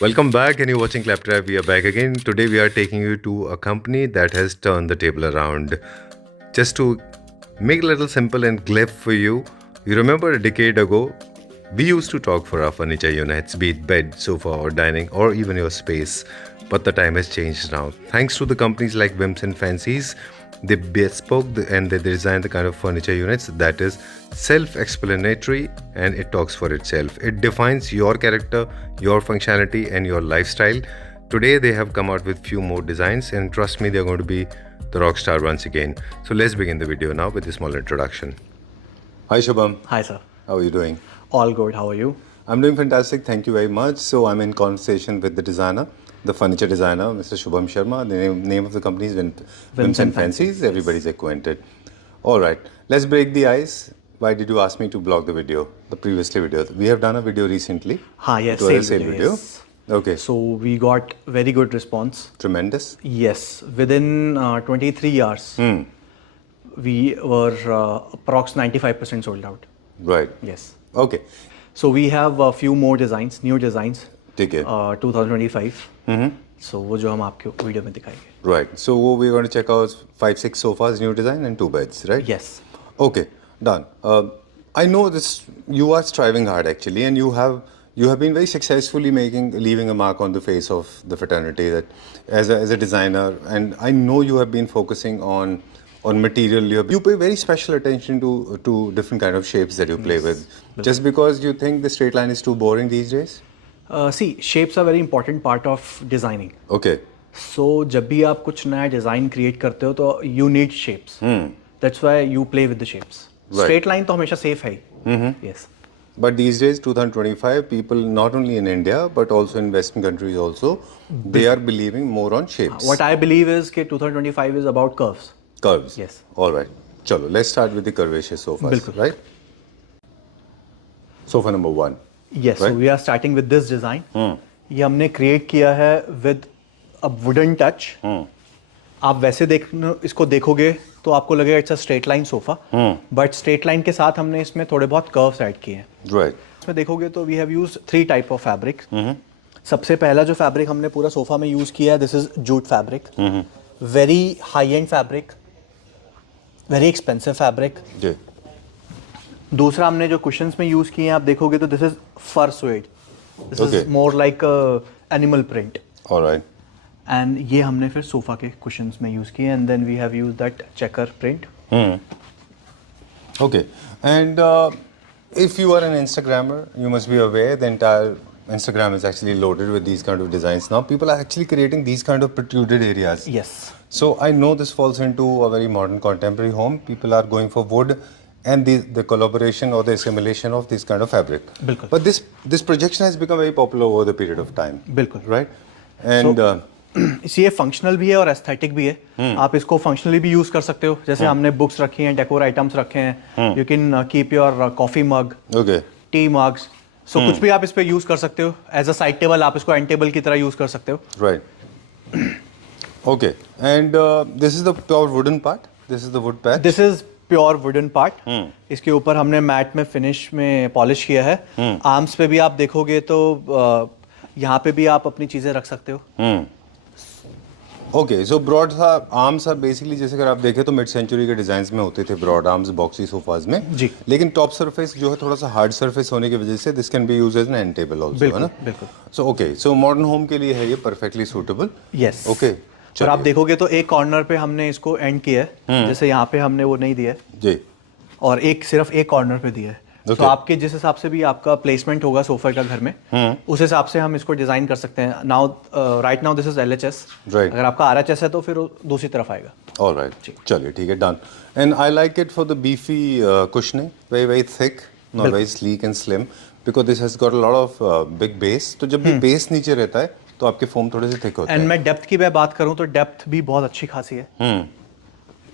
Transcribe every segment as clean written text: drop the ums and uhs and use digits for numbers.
Welcome back, and you're watching Claptrap. We are back again. Today, we are taking you to a company that has turned the table around. Just to make it a little simple and glib for you, you remember a decade ago, we used to talk for our furniture units, be it bed, sofa, or dining, or even your space. But the time has changed now. Thanks to the companies like Wims and Fancies, they and they design the kind of furniture units that is self-explanatory and it talks for itself. It defines your character, your functionality, and your lifestyle. Today they have come out with few more designs, and trust me, they're going to be the rock star once again. So let's begin the video now with a small introduction. Hi Shubham. Hi, sir. How are you doing? All good. How are you? I'm doing fantastic. Thank you very much. So I'm in conversation with the designer, the furniture designer, Mr. Shubham Sharma. The name of the company is Wims and Fancies. Everybody's acquainted. All right. Let's break the ice. Why did you ask me to blog the video, the previously video? We have done a video recently. Yes, to same video. Yes. Okay. So we got very good response. Tremendous. Yes. Within 23 hours, we were approx 95% sold out. Right. Yes. Okay. So we have a few more designs, new designs. ठीक है. 2025. So वो जो हम आपके video में दिखाएंगे. Right. So we're going to check out 5-6 sofas, new design, and 2 beds, right? Yes. Okay. Done. I know this. You are striving hard actually, and you have been very successfully leaving a mark on the face of the fraternity. That as a designer, and I know you have been focusing on material. You pay very special attention to different kind of shapes that you play with. Just because you think the straight line is too boring these days? See, shapes are very important part of designing. Okay. So जब भी आप कुछ नया design create करते हो तो you need shapes. That's why you play with the shapes. Right. Straight line तो हमेशा safe है ही. Yes. But these days, 2025, people not only in India but also in Western countries also, they are believing more on shapes. What I believe is कि 2025 is about curves. Curves. Yes. All right. Chalo, let's start with the curvaceous sofas. बिल्कुल. Right? Sofa number 1. Yes. Right? So we are starting with this design. ये हमने create किया है with a wooden touch. आप वैसे इसको देखोगे तो आपको लगेगा it's a straight line sofa, but straight line के साथ हमने इसमें थोड़े बहुत कर्व्स ऐड किए हैं. Right. इसमें देखोगे तो we have used 3 type of fabric. सबसे पहला जो फैब्रिक हमने पूरा सोफा में यूज किया है, this is jute fabric. Very high end fabric, very expensive fabric. जी. दूसरा हमने जो कुशंस में यूज किए हैं, आप देखोगे तो this is fur suede. This is more like animal print. Alright. And ये हमने फिर सोफा के कुशंस में यूज किए, and then we have used that checker print. Okay. And if you are an Instagrammer, you must be aware the entire Instagram is actually loaded with these kind of designs now. People are actually creating these kind of protruded areas. Yes. So I know this falls into a very modern contemporary home. People are going for wood and the collaboration or the assimilation of this kind of fabric. बिल्कुल. But this projection has become very popular over the period of time. बिल्कुल. Right? And ये functional भी है और aesthetic भी है. आप इसको फंक्शनली भी यूज कर सकते हो, जैसे हमने बुक्स रखी हैं, डेकोर आइटम्स रखे हैं. You can keep your coffee mug, okay. Tea mugs. So कुछ भी आप इस पे यूज कर सकते हो. एज अ साइड टेबल आप इसको एंड टेबल की तरह यूज कर सकते हो. Right. Okay. And this is the pure wooden part. This is the wood patch. This is pure wooden part. इसके ऊपर हमने मैट में फिनिश में पॉलिश किया है. आर्म्स पे भी आप देखोगे तो यहाँ पे भी आप अपनी चीजें रख सकते हो. Okay. So broad arms are basically, जैसे अगर आप देखें तो मिड सेंचुरी के डिजाइन में होते थे ब्रॉड आर्म्स बॉक्सी सोफाज में. जी. लेकिन टॉप सरफेस जो है थोड़ा सा हार्ड सरफेस होने की वजह से this can be used as an end table also, है ना? बिल्कुल. So okay. So modern home के लिए है ये परफेक्टली सूटेबल. यस. ओके. और आप देखोगे तो एक कॉर्नर पे हमने इसको एंड किया है, जैसे यहाँ पे हमने वो नहीं दिया है. जी. और सिर्फ एक कॉर्नर पे दिया है. Okay. तो आपके जिस हिसाब से भी आपका प्लेसमेंट होगा सोफे का घर में, उस हिसाब से हम इसको डिजाइन कर सकते हैं. Now right now this is LHS. Right. अगर आपका RHS है तो फिर दूसरी तरफ आएगा. ऑलराइट. चलिए ठीक है. Done. And I like it for the beefy cushioning. Very very thick, not very sleek and slim, because this has got a lot of big base. तो जब भी बेस नीचे रहता है तो आपके फोम थोड़े से थिक होते हैं. एंड मैं डेप्थ की बात करूं तो डेप्थ भी बहुत अच्छी खासी है.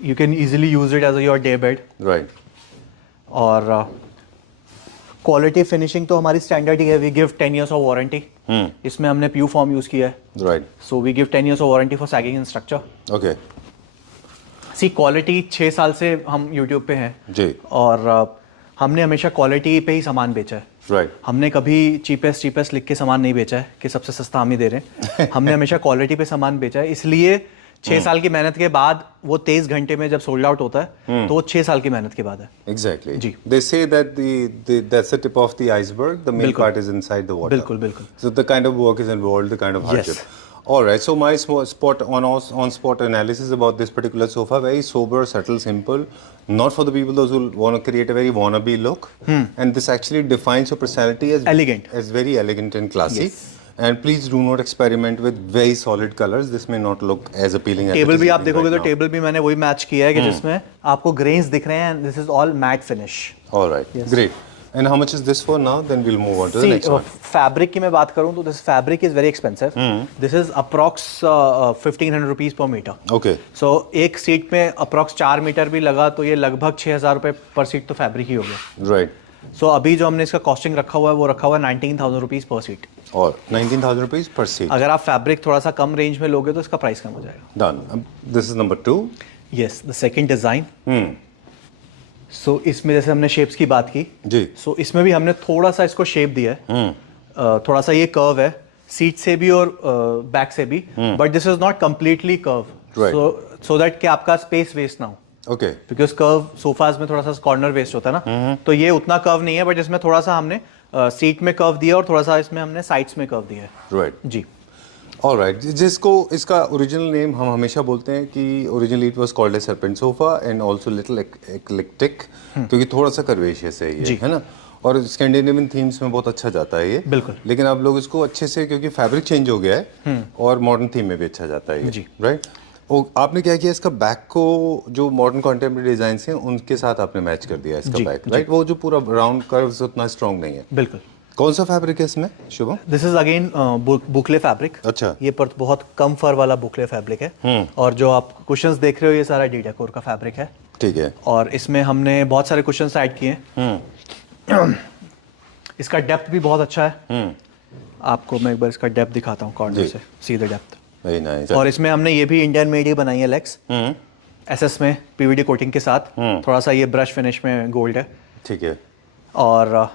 You can easily use it as your day bed. Right. और क्वालिटी फिनिशिंग तो हमारी स्टैंडर्ड ही है. We give 10 years of warranty. इसमें हमने प्यू फॉर्म यूज किया है. Right. So we give 10 years of warranty for sagging and structure. Okay. See quality 6 साल से हम यूट्यूब पे हैं जी. और हमने हमेशा क्वालिटी पे ही सामान बेचा है. राइट हमने कभी चीपेस्ट लिख के सामान नहीं बेचा है कि सबसे सस्ता हम ही दे रहे हैं। हमने हमेशा क्वालिटी पे सामान बेचा है, इसलिए 6 साल की मेहनत के बाद वो 23 घंटे में जब सोल्ड आउट होता है तो वो 6 साल की मेहनत के बाद है। Exactly. Ji. They say that that's the tip of the iceberg. The main बिल्कुल। part is inside the water. बिल्कुल बिल्कुल। So the kind of work is involved, the kind of Yes. hardship. All right. So my on spot analysis about this particular sofa, very sober, subtle, simple. Not for the people those who want to create a very wannabe look. And this actually defines your personality as Elegant. as very elegant and classy. Yes. And please do not experiment with very solid colors. This may not look as appealing as it table is भी आप looking देखोगे right तो now. Table भी मैंने वही match किया है कि जिसमें आपको ग्रेन्स दिख रहे हैं, this is all matte finish. All right. Great. And how much is this for now? Then we'll move on to the next one. Fabric की मैं बात करूं तो this fabric is very expensive. This is approx 1500 rupees per metre. Okay. So एक seat में approx 4 metre भी लगा तो ये लगभग 6000 रुपए पर सीट तो फैब्रिक ही हो गया। Right. सो अभी जो हमने इसका कॉस्टिंग रखा हुआ है वो रखा हुआ है 19,000 रुपीज पर सीट। और 19,000 rupees per seat. अगर आप फैब्रिक थोड़ा सा कम रेंज में लोगे तो इसका प्राइस कम हो जाएगा। Done. This is number 2. Yes, the second design. So इसमें जैसे हमने शेप्स की बात की, जी। सो इसमें भी हमने थोड़ा सा इसको शेप दिया है। थोड़ा सा ये कर्व है सीट से भी और बैक से भी, but this is not completely curve, Right. So that कि आपका स्पेस वेस्ट ना हो, Okay. बिकॉज कर्व सोफाज में थोड़ा सा कॉर्नर वेस्ट होता है ना, तो ये उतना कर्व नहीं है, बट इसमें थोड़ा सा हमने सीट में कर्व दिया और थोड़ा सा इसमें हमने साइड्स में कर्व दिया है। Right. जी। All right. जिसको इसका ओरिजिनल नेम हम हमेशा बोलते हैं कि originally it was called a serpent sofa and also little eclectic, क्योंकि थोड़ा सा कर्वेशियस है ये, है ना, और स्कैंडिनेवियन थीम्स में बहुत अच्छा जाता है ये। बिल्कुल। लेकिन आप लोग इसको अच्छे से, क्योंकि फैब्रिक चेंज हो गया है और मॉडर्न थीम में भी अच्छा जाता है ये। जी। राइट। आपने क्या किया, इसका बैक को जो मॉडर्न कॉन्टेम्प्रेरी डिजाइन हैं उनके साथ आपने मैच कर दिया इसका जी, बैक, जी। राइट। वो जो पूरा राउंड कर्व्स उतना स्ट्रॉन्ग नहीं है। बिल्कुल। कौन सा फैब्रिक है इसमें Shubham? This is again boucle fabric. अच्छा। ये पर बहुत कम फर वाला बुकले फैब्रिक है, और जो आप कुशन्स देख रहे हो ये सारा डी डेकोर का फैब्रिक है। ठीक है। और इसमें हमने बहुत सारे कुशन्स ऐड किए हैं। इसका डेप्थ भी बहुत अच्छा है। आपको मैं एक बार इसका डेप्थ दिखाता हूँ कॉर्नर जी। से, see the depth. Very nice. और इसमें हमने ये भी इंडियन मेड ही बनाई है लेग्स, एसएस में पीवीडी कोटिंग के साथ। थोड़ा सा ये ब्रश फिनिश में गोल्ड है। ठीक है। और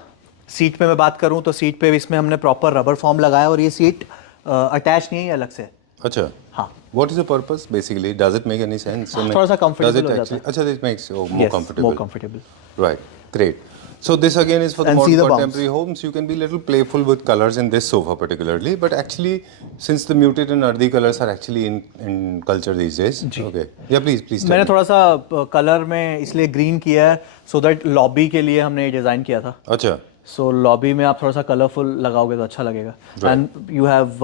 सीट पे मैं बात करूं तो सीट पे भी इसमें हमने प्रॉपर रबर फॉर्म लगाया, और ये सीट अटैच नहीं है अलग से। अच्छा। हाँ। What is the purpose basically? Does it make any sense? I mean, थोड़ा सा comfortable does it हो जाता actually? है। अच्छा, this makes more Yes, comfortable. more comfortable. Right. Great. So this again is for the And see modern the bumps. contemporary homes. You can be a little playful with colors in this sofa particularly, but actually, since the muted and earthy colors are actually in culture these days. Okay. Yeah, please. tell मैंने me. थोड़ा सा colour में इसलिए green किया है so that lobby के लिए हमने ये डिज़ाइन किया था। अच्छा। सो लॉबी में आप थोड़ा सा कलरफुल लगाओगे तो अच्छा लगेगा, and you have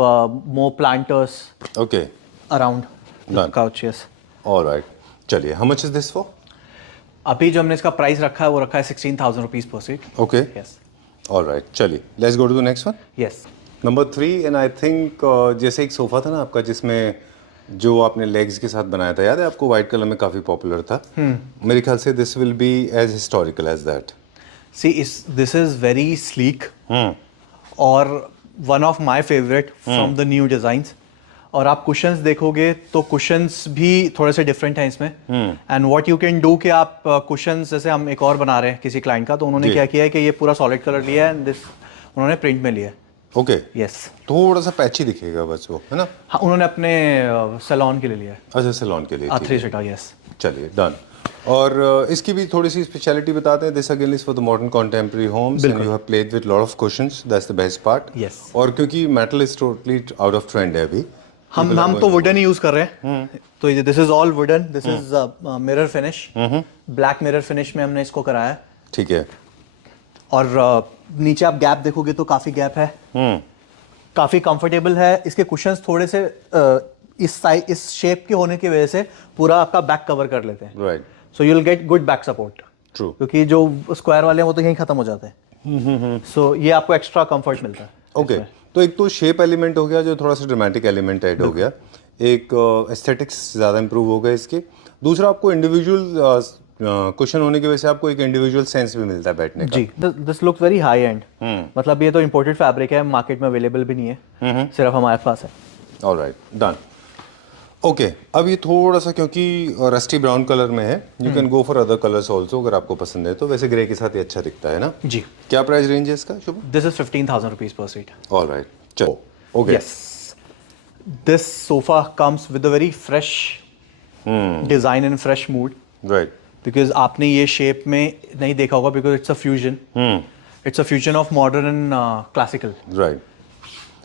more planters Okay. Around Done. Couches. All right. चलिए. How much is this for? अभी जो हमने इसका प्राइस रखा है वो रखा है 16,000 rupees per seat. Okay. Yes. All right. चलिए. Let's go to the next one. Yes. Number 3, and I think जैसे एक सोफा था ना आपका जिसमें जो आपने लेग्स के साथ बनाया था, याद है आपको, वाइट कलर में काफी पॉपुलर था। मेरे ख्याल से this will be as historical as that. See this is very sleek और one of my favourite from the new designs. और आप कुशंस देखोगे तो कुशंस भी थोड़े से डिफरेंट हैं इसमें, and what you can do कि आप कुशंस, जैसे हम एक और बना रहे हैं किसी क्लाइंट का, तो उन्होंने जी। क्या किया है कि ये पूरा सॉलिड कलर लिया है एंड दिस उन्होंने प्रिंट में लिया है। ओके। यस। थोड़ा सा पैची दिखेगा बस वो, है ना। हाँ, उन्होंने अपने सैलून के लिए लिया है, अच्छा, सैलून के लिए। ठीक थ्री है। सीटर। यस। चलिए, डन। और इसकी भी थोड़ी सी स्पेशलिटी बताते हैं। This again is for the modern contemporary homes and you have played with lot of cushions, that's the best part. Yes. और क्योंकि metal is totally out of trend है अभी, हम तो वुडन ही यूज कर रहे हैं, तो ये this is all wooden. This is mirror finish, black mirror finish में हमने इसको कराया है। ठीक है। और नीचे आप गैप देखोगे तो काफी गैप है, काफी कंफर्टेबल है। इसके कुशंस थोड़े से इस शेप के होने की वजह से पूरा आपका बैक कवर कर लेते हैं, right. So you will get good back support. True. क्योंकि जो स्क्वायर वाले हैं वो तो यहीं खत्म हो जाते हैं, सो ये आपको एक्स्ट्रा कंफर्ट मिलता है। ओके। तो एक तो शेप एलिमेंट हो गया जो थोड़ा सा ड्रामेटिक एलिमेंट ऐड हो गया, एक एस्थेटिक्स ज़्यादा इंप्रूव हो गए इसके। दूसरा, आपको इंडिविजुअल कुशन होने की वजह से आपको एक इंडिविजुअल सेंस भी मिलता है बैठने का। जी। This looks very high end, मतलब ये तो इंपोर्टेड फैब्रिक है, मार्केट में अवेलेबल भी नहीं है, सिर्फ हमारे पास है। Alright, done. ओके अब ये थोड़ा सा क्योंकि रस्टी ब्राउन कलर में है, you can go for other colours also अगर आपको पसंद है तो। वैसे ग्रे के साथ ये अच्छा दिखता है ना जी। क्या प्राइस रेंज है इसका Shubh? This is 15,000 rupees per seat. Alright चलो okay. Yes. This sofa comes with a very fresh design and fresh mood right because आपने ये shape में नहीं देखा होगा because it's a fusion. It's a fusion of modern and classical. Right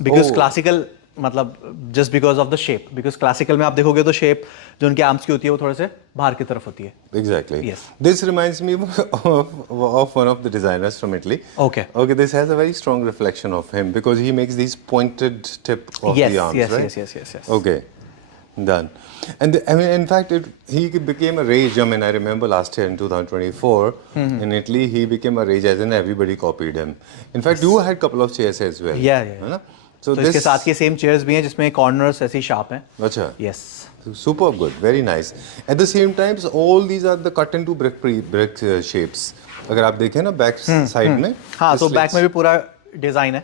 Because Oh. classical मतलब just because of the shape. Because classical में आप देखोगे तो shape जो उनके arms की होती है वो थोड़े से बाहर की तरफ होती है. exactly Yes. this reminds me of one of the designers from Italy. Okay. This has a very strong reflection of him because he makes these pointed tip of Yes, the arms, yes, right? yes. Okay, done. And I mean, in fact, he became a rage. I mean, I remember last year in 2024 in Italy, he became a rage, as in everybody copied him. In fact, you had a couple of chairs as well. Yeah. है ना? तो इसके साथ ये same chairs भी हैं जिसमें corners ऐसी शार्प हैं. अच्छा. Yes. Superb good, very nice. At the same time, all these are the cut into brick shapes. अगर आप देखें ना बैक साइड में. हाँ this तो बैक looks- में भी पूरा डिजाइन है.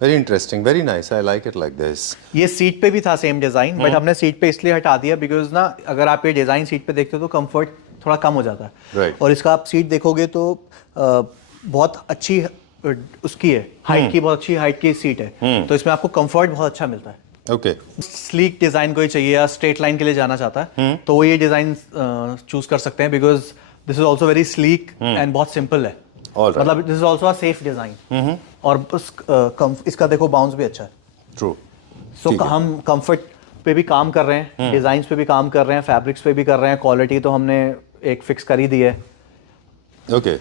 Very interesting, very nice. I like it like this. ये सीट पे भी था सेम डिजाइन बट हमने सीट पे इसलिए हटा दिया बिकॉज ना अगर आप ये डिजाइन सीट पे देखते हो तो कंफर्ट थोड़ा कम हो जाता है. Right. और इसका आप सीट देखोगे तो बहुत अच्छी उसकी है हाइट की, बहुत अच्छी हाइट की सीट है. तो इसमें आपको कंफर्ट बहुत अच्छा मिलता है. Okay. स्लीक डिजाइन कोई चाहिए या स्ट्रेट लाइन के लिए जाना चाहता है तो वो ये डिजाइन चूज कर सकते हैं because this is also very sleek and बहुत सिंपल है. All right. मतलब this is also a safe design. और इसका देखो बाउंस भी अच्छा है. True. सो ठीक है। हम कंफर्ट पे भी काम कर रहे हैं, डिजाइन्स पे भी काम कर रहे हैं, फैब्रिक्स पे भी कर रहे हैं. क्वालिटी तो हमने एक फिक्स कर ही दी है. Okay.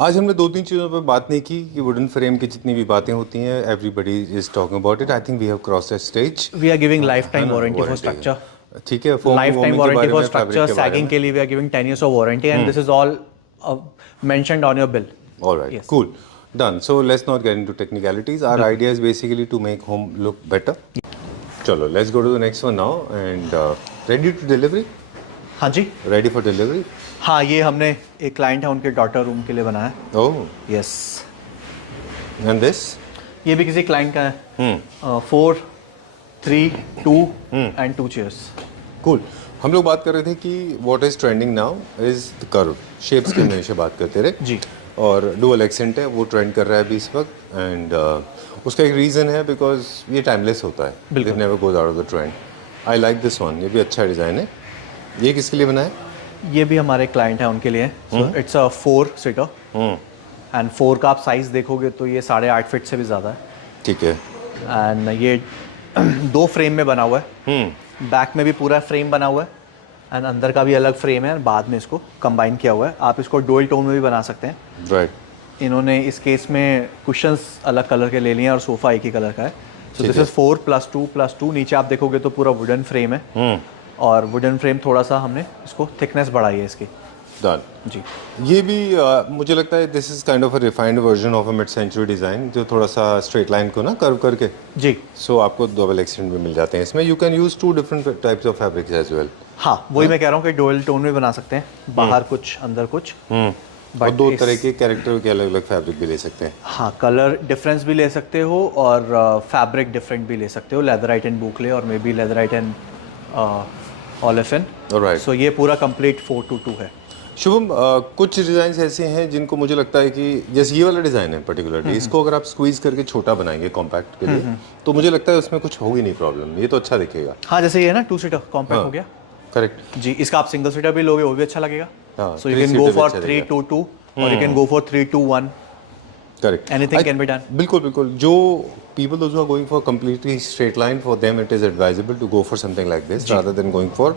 आज हमने दो तीन चीज़ों पर बात नहीं की कि वुडन फ्रेम की जितनी भी बातें होती हैं everybody is talking about it. I think we have cross that stage. We are giving life time warranty for warranty. Structure. ठीक है. foam लाइफ foaming टाइम के वारंटी बारे फॉर में, fabric स्ट्रक्चर. के बारे सैगिंग में. के लिए we are giving 10 years of warranty and this is all mentioned on your bill. All right, Yes. cool. Done. So let's not get into technicalities. Our idea is basically to make home look better. Chalo, let's go to the next one now. And ready to delivery? हाँ जी. Ready for delivery? हाँ ये हमने एक client है उनके daughter room के लिए बनाया. Oh, yes. and this? ये भी किसी क्लाइंट का है. 4 3 2 एंड 2 चेयर्स. Cool. हम लोग बात कर रहे थे कि what is trending now is the curve. Shapes के हमेशा बात करते रहे. जी. और डुअल एक्सेंट है वो ट्रेंड कर रहा है अभी इस वक्त. एंड उसका एक रीज़न है बिकॉज ये टाइमलेस होता है. बिल्कुल. It never goes out of the trend. I like this one. ये भी अच्छा डिज़ाइन है. ये किसके लिए बनाया? ये भी हमारे क्लाइंट है उनके लिए. इट्स अ 4 सीटर एंड 4 का आप साइज देखोगे तो ये 8.5 फीट से भी ज़्यादा है. ठीक है. एंड ये 2 फ्रेम में बना हुआ है. बैक में भी पूरा फ्रेम बना हुआ है एंड अंदर का भी अलग फ्रेम है. बाद में इसको कंबाइन किया हुआ है. आप इसको डुअल टोन में भी बना सकते हैं. राइट. इन्होंने इस केस में कुशंस अलग कलर के ले लिए हैं और सोफा एक ही कलर का है. सो ठीक दिस है। इज 4 + 2 नीचे आप देखोगे तो पूरा वुडन फ्रेम है. और वुडन फ्रेम थोड़ा सा हमने इसको थिकनेस बढ़ाई है इसकी. डन. जी. ये भी मुझे लगता है this is kind of a refined version of a mid century design जो थोड़ा सा स्ट्रेट लाइन को ना कर्व करके. जी. सो आपको डबल एक्सटेंड भी मिल जाते हैं इसमें. You can use 2 different types of fabrics as well. हाँ वही मैं कह रहा हूँ कि डुअल टोन में बना सकते हैं. बाहर कुछ अंदर कुछ. और दो तरह के कैरेक्टर के अलग अलग फैब्रिक भी ले सकते हैं. हाँ कलर डिफरेंस भी ले सकते हो और फैब्रिक डिफरेंट भी ले सकते हो. लेदराइट एंड बुकले और may be leatherette and olefin. Alright. सो ये पूरा कंप्लीट 4-2 है. शुभम कुछ डिज़ाइन ऐसे हैं जिनको मुझे लगता है कि जैसे ये वाला डिज़ाइन है पर्टिकुलरली इसको अगर आप स्क्वीज करके छोटा बनाएंगे कॉम्पैक्ट के लिए तो मुझे लगता है उसमें कुछ होगी नहीं प्रॉब्लम. ये तो अच्छा दिखेगा. हाँ जैसे ये है ना 2 सीटर कॉम्पैक्ट हो गया. करेक्ट. जी. इसका आप सिंगल सीटर भी लोगे वो भी अच्छा लगेगा. हाँ, so you 3 can go seater भी फॉर अच्छा लगेगा. 3-2-2 और you can go for 3-2-1. Correct. Anything can be done. बिल्कुल बिल्कुल. जो people those who are going for completely straight line for them it is advisable to go for something like this rather than going for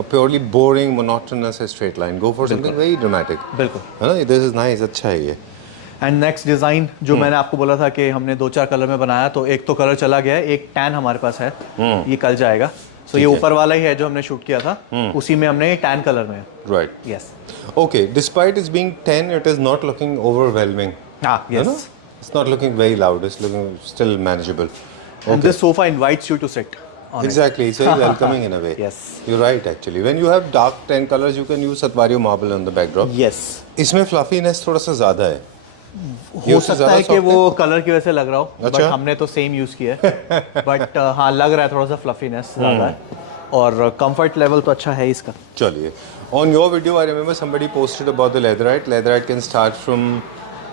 a purely boring monotonous straight line. Go for something very dramatic. बिल्कुल. है ना. This is nice. अच्छा है ये. And next design जो मैंने आपको बोला था कि हमने 2-4 कलर में बनाया तो एक तो कलर चला गया है. एक टैन हमारे पास है. ये कल जाएगा. सो ये ऊपर वाला ही है जो हमने शूट किया था. उसी में हमने टैन कलर में. Right. Yes. Okay. Despite it being 10 it is not looking overwhelming. हाँ You know? Yes. It's not looking very loud. It's looking still manageable. And this sofa invites you to sit on Exactly. It's very welcoming in a way. Yes. You're right actually. When you have dark 10 colors, you can use Satvario marble on the backdrop. it. Yes. इसमें fluffiness थोड़ा सा ज़्यादा है. ये हो उससे सकता ज़्यादा है कि soft वो कलर की वजह से लग रहा हो. बट अच्छा. हमने तो सेम यूज किया है. बट हाँ लग रहा है थोड़ा सा फ्लफीनेस ज़्यादा है. और कंफर्ट लेवल तो अच्छा है इसका। चलिए, on your video I remember somebody posted about the leatherite. Leatherite can start from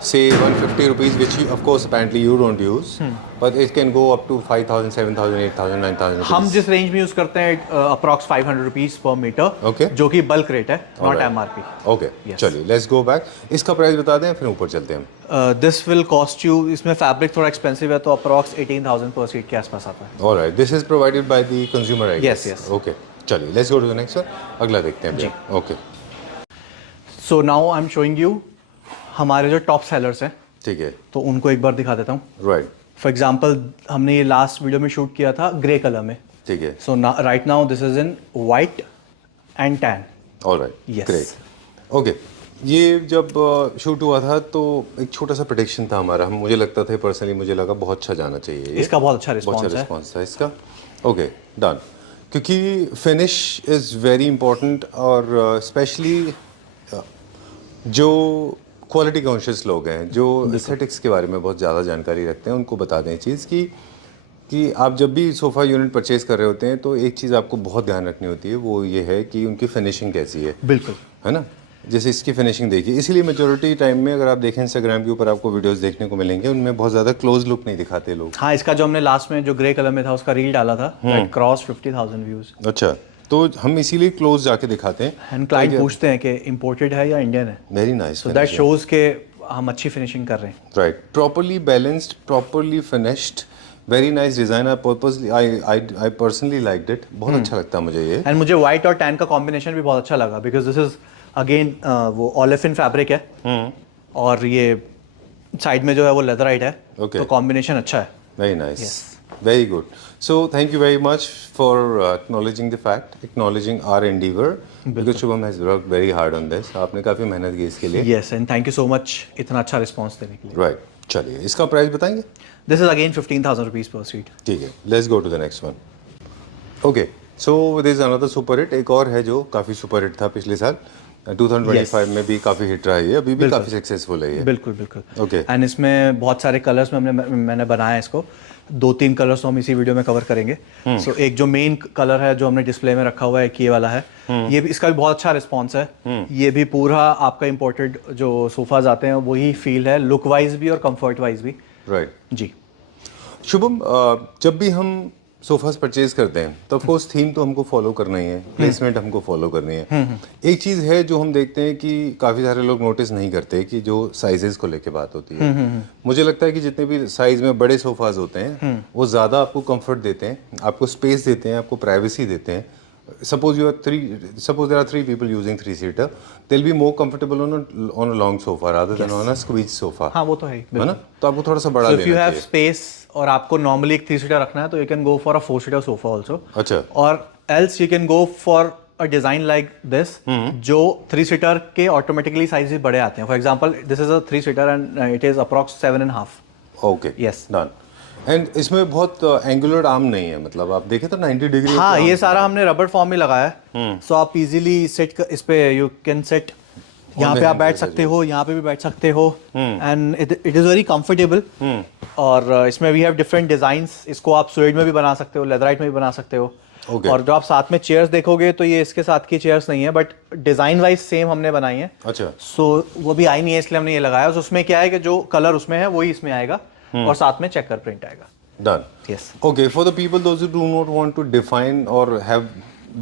say 150 rupees, which you, of course apparently you don't use, but it can go up to 5,000, 7,000, 8,000, 9,000 rupees. हम जिस range में use करते हैं approx 500 rupees per metre, Okay. जो कि bulk rate है, not Alright. MRP. Okay, Yes. चलिए let's go back. इसका प्राइस बता दें फिर ऊपर चलते हैं हम। दिस विल कॉस्ट यू, इसमें फैब्रिक थोड़ा एक्सपेंसिव है तो अप्रॉक्स 18,000 पर सीट के आसपास आता है। Alright, this is provided by the consumer I Yes, yes. Okay, चलिए let's go to the next one. अगला देखते हैं जी। Okay, so now I am showing you हमारे जो टॉप सेलर्स हैं, ठीक है, तो उनको एक बार दिखा देता हूँ। राइट, फॉर एग्जाम्पल हमने ये लास्ट वीडियो में शूट किया था ग्रे कलर में। ठीक है, so right now this is in white and tan. Alright, Yes. Great. Okay, ये जब शूट हुआ था तो एक छोटा सा प्रेडिक्शन था हमारा, हम मुझे लगता था पर्सनली, मुझे लगा बहुत अच्छा जाना चाहिए ये। इसका बहुत अच्छा बहुत अच्छा रिस्पॉन्स है। रिस्पॉन्स था इसका। Okay, done. क्योंकि फिनिश इज़ वेरी इंपॉर्टेंट और स्पेशली जो क्वालिटी कॉन्शियस लोग हैं, जो एस्थेटिक्स के बारे में बहुत ज़्यादा जानकारी रखते हैं, उनको बता दें चीज़ कि आप जब भी सोफ़ा यूनिट परचेज़ कर रहे होते हैं तो एक चीज़ आपको बहुत ध्यान रखनी होती है, वो ये है कि उनकी फिनिशिंग कैसी है। बिल्कुल, है ना, जैसे इसकी फिनिशिंग देखिए, इसीलिए मेजोरिटी टाइम में अगर आप देखें इंस्टाग्राम के ऊपर आपको वीडियोस देखने को मिलेंगे, उनमें बहुत ज़्यादा क्लोज लुक नहीं दिखाते लोग। हाँ, इसका जो हमने लास्ट में जो ग्रे कलर में था उसका रील डाला था, दैट क्रॉस 50,000 व्यूज। अच्छा, तो हम इसीलिए क्लोज जाके दिखाते हैं। एंड क्लाइंट पूछते हैं कि इंपोर्टेड है या इंडियन है, very nice, so that shows के हम अच्छी फिनिशिंग कर रहे हैं। Right, properly balanced, properly finished, very nice design. I personally liked it, बहुत अच्छा लगता है मुझे ये। एंड मुझे व्हाइट और टैन का कॉम्बिनेशन भी बहुत अच्छा लगा, बिकॉज दिस इज अगेन वो ओलेफिन फैब्रिक है और ये साइड में जो है वो लेदराइट है, Okay. तो कॉम्बिनेशन अच्छा है। Very nice. Very good. So thank you very much for acknowledging the fact, acknowledging our endeavor. Because Shubham has worked very hard on this. आपने काफ़ी मेहनत की इसके लिए। Yes, and thank you so much इतना अच्छा रिस्पॉन्स देने के लिए। Right. चलिए, इसका प्राइस बताएंगे? This is again 15,000 rupees per seat. ठीक है, let's go to the next one. Okay. So this is another super hit. एक और है जो काफ़ी सुपर हिट था पिछले साल, 2025 में भी काफ़ी हिट रहा है ये, अभी भी काफ़ी सक्सेसफुल है ये। बिल्कुल बिल्कुल। Okay. एंड इसमें बहुत सारे कलर्स में मैंने बनाया है इसको, 2-3 कलर्स तो हम इसी वीडियो में कवर करेंगे। सो एक जो मेन कलर है जो हमने डिस्प्ले में रखा हुआ है, ये वाला है, ये भी, इसका भी बहुत अच्छा रिस्पॉन्स है। ये भी पूरा आपका इंपोर्टेड जो सोफाज आते हैं वही फील है, लुक वाइज भी और कंफर्ट वाइज भी। राइट। जी, शुभम, जब भी हम सोफास परचेज करते हैं तो ऑफकोर्स थीम तो हमको फॉलो करना ही है, प्लेसमेंट हमको फॉलो करनी है। एक चीज़ है जो हम देखते हैं कि काफ़ी सारे लोग नोटिस नहीं करते कि जो साइजेस को लेके बात होती है। मुझे लगता है कि जितने भी साइज में बड़े सोफाज होते हैं वो ज़्यादा आपको कंफर्ट देते हैं, आपको स्पेस देते हैं, आपको प्राइवेसी देते हैं। Suppose there are three people using three-seater, they'll be more comfortable on a long sofa rather than on a squeeze sofa. हाँ वो तो है है ना, तो आपको थोड़ा सा बड़ा So if you लेना have चाहिए। space और आपको नॉर्मली एक 3 सीटर रखना है तो you can go for a 4 seater sofa also. अच्छा, और else you can go for a design like this, जो 3 सीटर के ऑटोमेटिकली साइजेस बड़े आते हैं। For example this is a 3 seater and it is approx 7.5। Okay, Yes. Done. And इसमें बहुत angular arm नहीं है, मतलब आप देखें तो 90 डिग्री। हाँ, ये सारा हमने रबर फॉर्म में लगाया है, सो आप इजीली सेट इस पे यू कैन सेट, यहाँ पे आप बैठ सकते हो, यहाँ पे भी बैठ सकते हो, and it is very comfortable. और इसमें वी हैव डिफरेंट डिजाइन्स, इसको आप सुएड में भी बना सकते हो, लेदराइट में भी बना सकते हो। Okay. और जो आप साथ में चेयर्स देखोगे तो ये इसके साथ की चेयर्स नहीं है, बट डिजाइन वाइज सेम हमने बनाई है। अच्छा, सो वो भी आई नहीं है इसलिए हमने ये लगाया। So उसमें क्या है कि जो कलर उसमें है वही इसमें आएगा और साथ में चेकर प्रिंट आएगा। Done. Yes. Okay, for the people those who do not want to define or have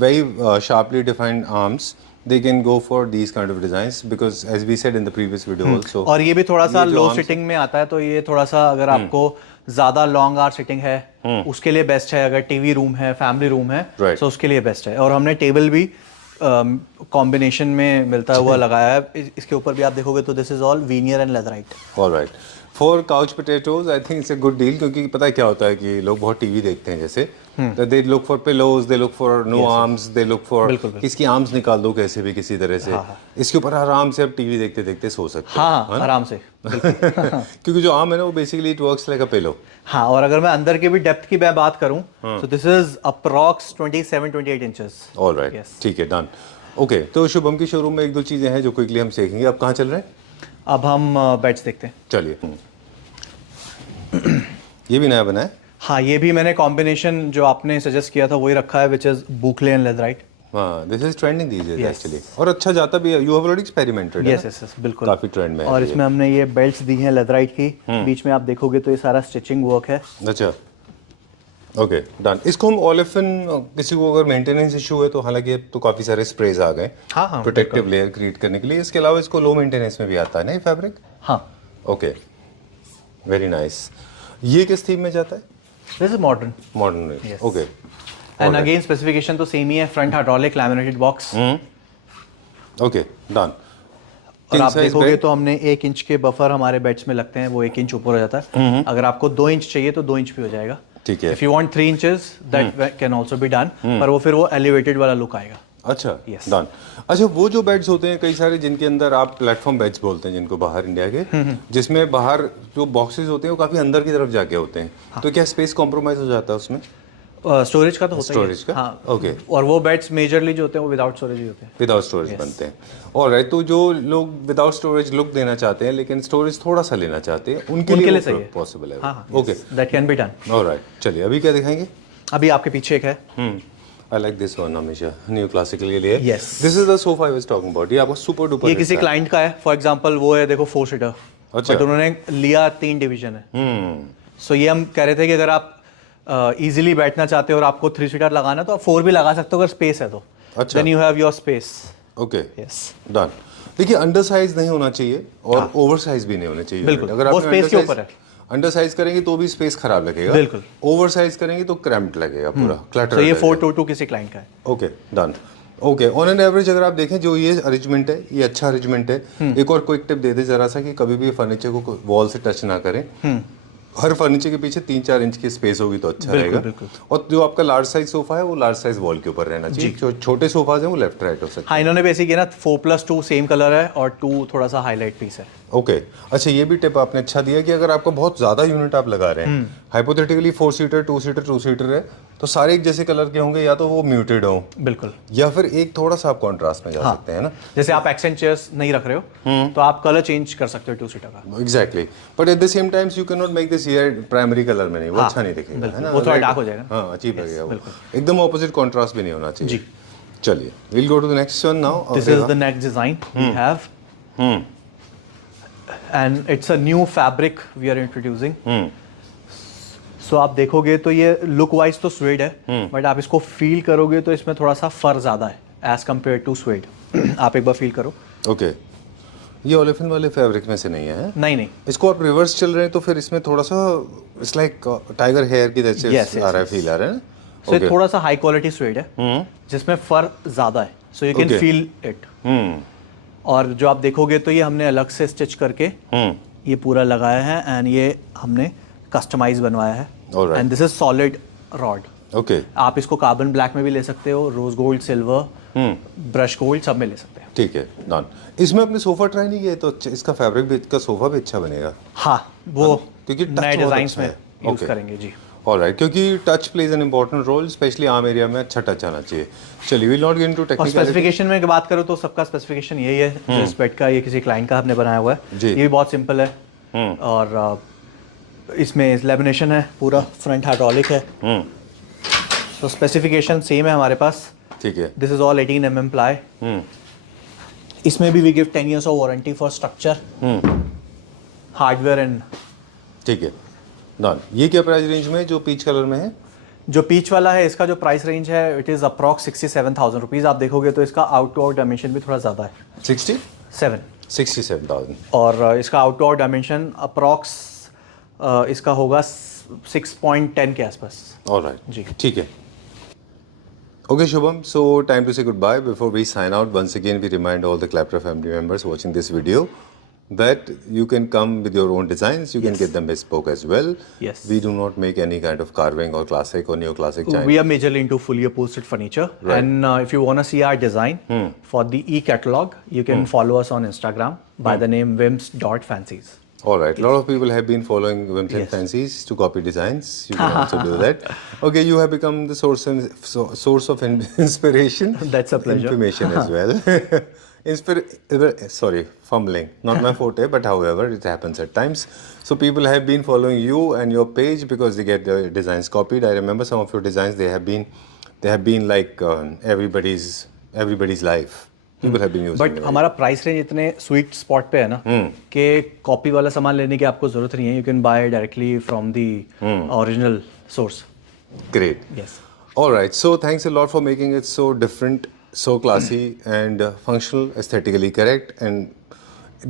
very sharply defined arms, they can go for these kind of designs because as we said in the previous video also. और ये भी थोड़ा सा ये जो लो arms sitting में आता है, तो ये थोड़ा सा अगर आपको ज्यादा लॉन्ग आवर सिटिंग है उसके लिए बेस्ट है। अगर टीवी रूम है, फैमिली रूम है, Right. तो उसके लिए बेस्ट है। और हमने टेबल भी कॉम्बिनेशन में मिलता हुआ लगाया है। इसके ऊपर भी आप देखोगे तो this is all veneer and leatherette. Alright, for couch potatoes I think it's a good deal, क्योंकि पता है क्या होता है कि लोग बहुत टीवी देखते हैं जैसे, they look for pillows, they look for no arms, they look for इसकी आर्म्स निकाल दो कैसे भी किसी तरह से। इसके ऊपर आराम से आप टीवी देखते देखते सो सकते हैं। हाँ, आराम से। क्योंकि जो आर्म है ना वो basically it works like a pillow. हाँ, और अगर मैं अंदर के भी डेप्थ की मैं बात करूं तो this is approx 27-28 inches. Alright, ठीक है, डन। ओके, तो शुभम की शोरूम में एक दो चीजें हैं जो क्विकली हम सीखेंगे। अब कहाँ चल रहे हैं? अब हम बेड्स देखते हैं। चलिए। ये भी नया बना है? हाँ, ये भी मैंने कॉम्बिनेशन जो आपने सजेस्ट किया था वही रखा है, विच इज बुकले एंड लेदराइट। हाँ, this is trending these days Yes. Actually, और अच्छा जाता भी है। You have already experimented. Yes yes yes, बिल्कुल काफी ट्रेंड में है और ये। इसमें हमने ये बेल्ट्स दी हैं लेदराइट की, बीच में आप देखोगे तो ये सारा स्टिचिंग वर्क है। अच्छा, ओके डन। इसको हम ओलेफिन, किसी को अगर मेंटेनेंस इशू है तो, हालांकि अब तो काफी सारे स्प्रेज आ गए हाँ, प्रोटेक्टिव लेयर क्रिएट करने के लिए। इसके अलावा इसको लो मेंटेनेंस में भी आता है ना ये फैब्रिक? हाँ, ओके, वेरी नाइस। ये किस थीम में जाता है? This is modern modern. Yes. Okay, and again specification तो सेम ही है, front hydraulic laminated box. Okay done. और आप देखोगे तो हमने 1 इंच के बफर हमारे बेड्स में लगते हैं, वो 1 इंच ऊपर हो जाता है। अगर आपको 2 इंच चाहिए तो 2 इंच भी हो जाएगा। ठीक है। If you want 3 inches that can also be done, पर वो फिर वो एलिवेटेड वाला लुक आएगा। अच्छा, Yes. डन। अच्छा, वो जो बेड्स होते हैं कई सारे, जिनके अंदर आप प्लेटफॉर्म बेड्स बोलते हैं जिनको, बाहर इंडिया के, जिसमें बाहर जो बॉक्सेस होते हैं वो काफी अंदर की तरफ जाके होते हैं, तो क्या स्पेस कॉम्प्रोमाइज हो जाता है उसमें? स्टोरेज का तो होता ही है। स्टोरेज का? हाँ, ओके। और वो बेड्स मेजरली जो होते हैं वो विदाउट स्टोरेज ही होते हैं। विदाउट स्टोरेज बनते हैं। ऑलराइट, तो जो लोग विदाउट स्टोरेज लुक देना चाहते हैं लेकिन स्टोरेज थोड़ा सा लेना चाहते हैं, उनके लिए सही है। पॉसिबल है। हाँ, okay, that can be done. Alright, चलिए अभी क्या दिखाएंगे? अभी आपके पीछे एक है, आई लाइक दिस वन हमेशा न्यू क्लासिकल के लिए। Yes. This is the sofa I was talking about. ये आपका सुपर डुपर ये किसी क्लाइंट का है। फॉर एग्जांपल वो है, देखो 4 सीटर, अच्छा। बट उन्होंने लिया 3 डिवीजन है। सो ये हम कह रहे थे कि अगर आप इजीली बैठना चाहते हो और आपको 3 सीटर लगाना है तो आप 4 भी लगा सकते हो अगर स्पेस है तो। अच्छा। Then you have your space. Okay, yes, done. देखिए, अंडर साइज नहीं होना चाहिए और ओवर साइज भी नहीं होना चाहिए। बिल्कुल, अगर वो आप space के ऊपर है। अंडर साइज करेंगे तो भी स्पेस खराब लगेगा, बिल्कुल। ओवर साइज करेंगे तो क्रैम्प्ड लगेगा, पूरा क्लटर। तो ये 422 किसी क्लाइंट का है। Okay, done. Okay, on an average अगर आप देखें जो ये अरेंजमेंट है, ये अच्छा अरेंजमेंट है। एक और क्विक टिप दे दे जरा सा, कि कभी भी फर्नीचर को वॉल से टच ना करें। हर फर्नीचर के पीछे 3-4 इंच की स्पेस होगी तो अच्छा रहेगा। बिल्कुल। और जो आपका लार्ज साइज सोफा है वो लार्ज साइज वॉल के ऊपर रहना चाहिए। जो छोटे सोफाज हैं वो लेफ्ट राइट हो सकते हैं। हाँ, इन्होंने बेसिक किया ना 4+2 सेम कलर है और 2 थोड़ा सा हाईलाइट पीस है। ओके, अच्छा, ये भी टिप आपने अच्छा दिया कि अगर आपको बहुत ज्यादा यूनिट आप लगा रहे हैं, हाइपोथेटिकली 4 सीटर 2 सीटर 2 सीटर है, तो सारे एक जैसे कलर के होंगे, या तो वो म्यूटेड हो, बिल्कुल। या फिर एक थोड़ा सा आप कॉन्ट्रास्ट में जा सकते हैं ना। जैसे आप एक्सेंट चेयर्स नहीं रख रहे हो तो आप कलर चेंज कर सकते हो 2 सीटर का। Exactly, but at the same times you can not make this year primary colour में नहीं, वो हाँ, अच्छा नहीं दिखेगा, बिल्कुल, है ना? वो थोड़ा डार्क हो जाएगा। हाँ, अजीब लगेगा वो, बिल्कुल। एकदम ऑपोजिट कॉन्ट्रास्ट भी नहीं होना चाहिए। जी। चलिए, will go to the next one now. This is the next design we have, and it's a new fabric we are introducing. So आप देखोगे तो ये लुक वाइज तो स्वेड है, बट आप इसको फील करोगे तो इसमें थोड़ा सा फर ज्यादा है एज कम्पेयर टू स्वेड। आप एक बार फील करो। ओके, ये ओलेफिन वाले फैब्रिक में से नहीं है? नहीं, इसको आप रिवर्स चल रहे हैं तो फिर इसमें थोड़ा सा इट्स लाइक टाइगर हेयर की जैसे Yes, आ रहा है, फील आ रहा है ना? सो ये थोड़ा सा हाई क्वालिटी स्वेड है जिसमें फर ज्यादा है, so you can Okay. Feel it. और जो आप देखोगे तो ये हमने अलग से स्टिच करके ये पूरा लगाया है, एंड ये हमने कस्टमाइज बनवाया है। Alright. And this is solid rod. Okay, आप इसको कार्बन ब्लैक में भी ले सकते हो, rose gold, silver, brush gold, सब में ले सकते हैं। ठीक है, डन। इसमें अपने सोफा ट्राई नहीं किया तो इसका फैब्रिक भी, इसका सोफा भी अच्छा बनेगा। हाँ, वो क्योंकि touch नए बहुत डिजाइन अच्छा में है। Use Okay. करेंगे जी। ऑलराइट, क्योंकि touch plays an important role, specially arm area में अच्छा टच आना चाहिए। चलिए, विल नॉट गेट इनटू और टेक्निकलिटी। स्पेसिफिकेशन में बात करो तो सबका स्पेसिफिकेशन यही है जो इस बेड का, ये किसी क्लाइंट का हमने बनाया हुआ है। जी। ये भी बहुत सिंपल है, और इसमें लेमिनेशन है, पूरा फ्रंट हाइड्रोलिक है। तो स्पेसिफिकेशन सेम है हमारे पास। ठीक है। This is all 18 mm ply. इसमें भी we give 10 years of warranty for structure, hardware and. ठीक है, डन। ये क्या प्राइस रेंज में है जो पीच कलर में है? जो पीच वाला है इसका जो प्राइस रेंज है इट इज अप्रॉक्स 67,000 रुपीज। आप देखोगे तो इसका आउट टू आउट डायमेंशन भी थोड़ा ज़्यादा है, 67,000। और इसका out to out dimension approx इसका होगा 6.10 के आसपास। ऑलराइट जी। ठीक है। Okay, Shubham. So, time to say goodbye. Before we sign out, once again, we remind all the Claptra family members watching this video that you can come with your own designs. You can Yes. get them bespoke as well. Yes. We do not make any kind of carving or classic or neoclassic Chinese. We are majorly into fully upholstered furniture. Right. And if you want to see our design for the e-catalog, you can follow us on Instagram by the name wims.fancies. All right. A lot of people have been following Wims and Yes. Fancies to copy designs. You can also do that. Okay, you have become the source of inspiration. That's a pleasure. Information as well. Sorry, fumbling. Not my forte, but however, it happens at times. So people have been following you and your page because they get their designs copied. I remember some of your designs. They have been like everybody's life. People have been using but it. हमारा price range इतने sweet spot पे है ना कि copy वाला सामान लेने की आपको जरूरत नहीं है. You can buy directly from the original source. Great. Yes. All right. So thanks a lot for making it so different, so classy, and functional, aesthetically correct. And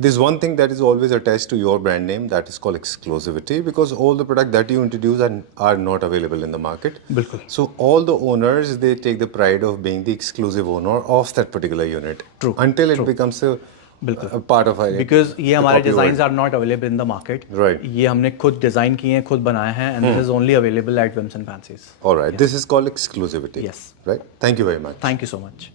there's one thing that is always attached to your brand name, that is called exclusivity, because all the products that you introduce are not available in the market. बिल्कुल. So all the owners, they take the pride of being the exclusive owner of that particular unit. True. Until it becomes a part of because ये हमारे copy design world. Are not available in the market. Right. ये हमने खुद design किए हैं, खुद बनाए हैं, and this is only available at whims and fancies. All right. This is called exclusivity. Yes. Right. Thank you very much. Thank you so much.